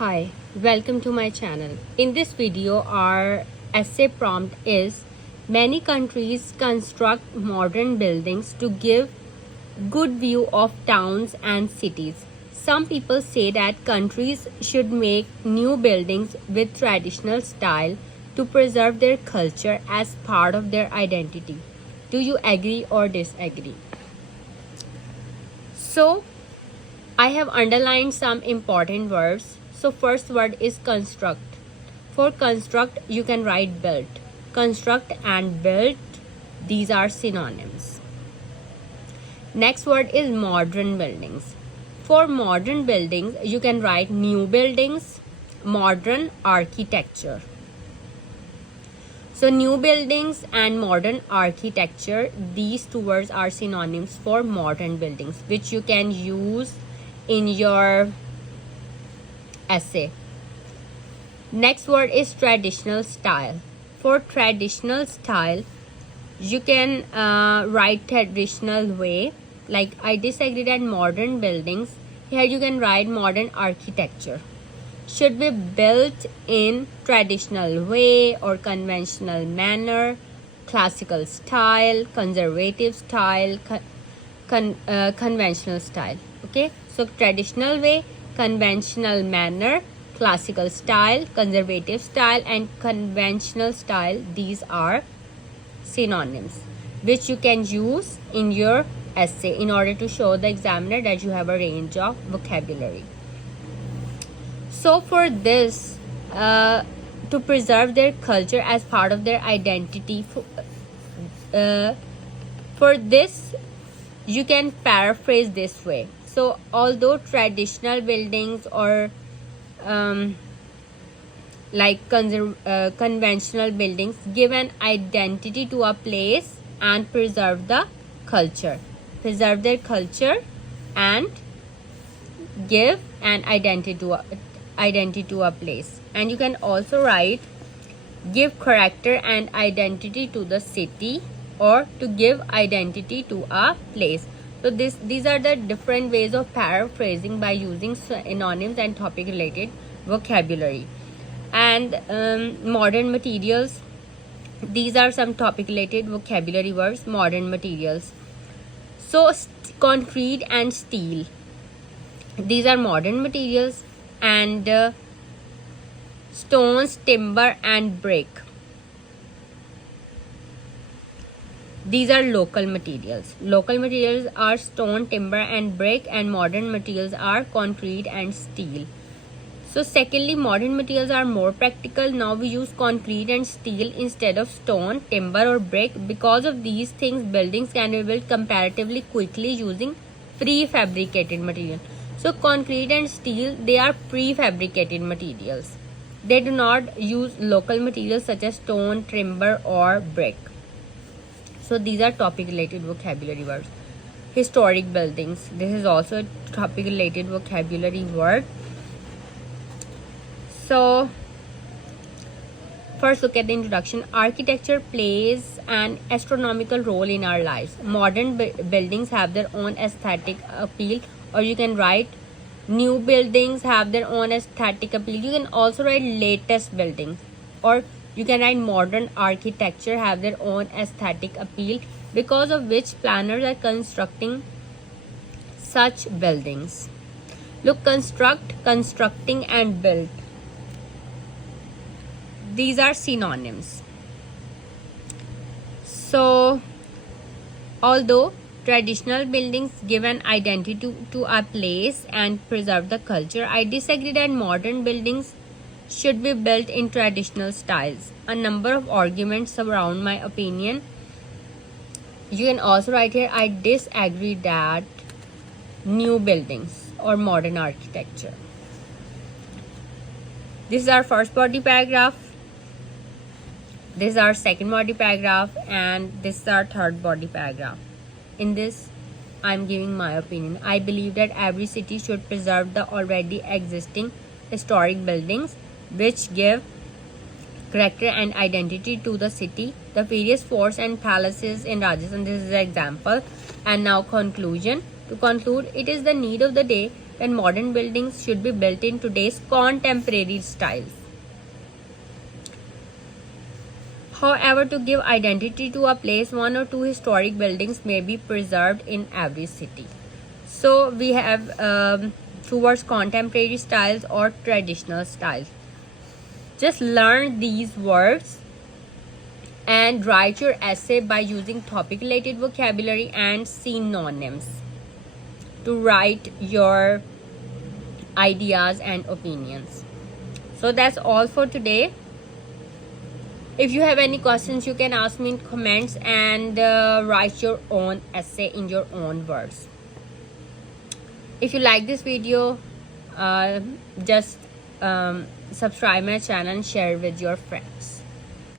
Hi, welcome to my channel. In this video, our essay prompt is: many countries construct modern buildings to give good view of towns and cities. Some people say that countries should make new buildings with traditional style to preserve their culture as part of their identity. Do you agree or disagree? So, I have underlined some important words. So first word is construct. For construct, you can write built. Construct and built, these are synonyms. Next word is modern buildings. For modern buildings, you can write new buildings, modern architecture. So new buildings and modern architecture, these two words are synonyms for modern buildings, which you can use in your essay. Next word is traditional style. For traditional style, you can write traditional way. Like I disagree that modern buildings. Here you can write modern architecture. Should be built in traditional way or conventional manner, classical style, conservative style, conventional style. Okay, so traditional way, conventional manner, classical style, conservative style, and conventional style, these are synonyms which you can use in your essay in order to show the examiner that you have a range of vocabulary. So for this, to preserve their culture as part of their identity, for this you can paraphrase this way. So although traditional buildings or conventional buildings give an identity to a place and preserve the culture, preserve their culture and give an identity to a place. And you can also write give character and identity to the city or to give identity to a place. So these are the different ways of paraphrasing by using synonyms and topic related vocabulary. And modern materials, these are some topic related vocabulary words. Modern materials, so concrete and steel, these are modern materials. And stones, timber and brick, these are local materials. Local materials are stone, timber and brick, and modern materials are concrete and steel. So secondly, modern materials are more practical. Now we use concrete and steel instead of stone, timber or brick. Because of these things, buildings can be built comparatively quickly using prefabricated material. So concrete and steel, they are prefabricated materials. They do not use local materials such as stone, timber or brick. So these are topic related vocabulary words. Historic buildings, this is also a topic related vocabulary word. So first look at the introduction. Architecture plays an astronomical role in our lives. Modern buildings have their own aesthetic appeal, or you can write new buildings have their own aesthetic appeal. You can also write latest buildings, or you can write modern architecture have their own aesthetic appeal, because of which planners are constructing such buildings. Look, construct, constructing and build, these are synonyms. So although traditional buildings give an identity to a place and preserve the culture, I disagree that modern buildings should be built in traditional styles. A number of arguments surround my opinion. You can also write here, I disagree that new buildings or modern architecture. This is our first body paragraph. This is our second body paragraph, and this is our third body paragraph. In this, I'm giving my opinion. I believe that every city should preserve the already existing historic buildings which give character and identity to the city. The various forts and palaces in Rajasthan, this is an example. And now conclusion. To conclude, it is the need of the day then modern buildings should be built in today's contemporary styles. However, to give identity to a place, one or two historic buildings may be preserved in every city. So we have towards contemporary styles or traditional styles. Just learn these words and write your essay by using topic related vocabulary and synonyms to write your ideas and opinions. So that's all for today. If you have any questions, you can ask me in comments and write your own essay in your own words. If you like this video, just subscribe my channel and share with your friends.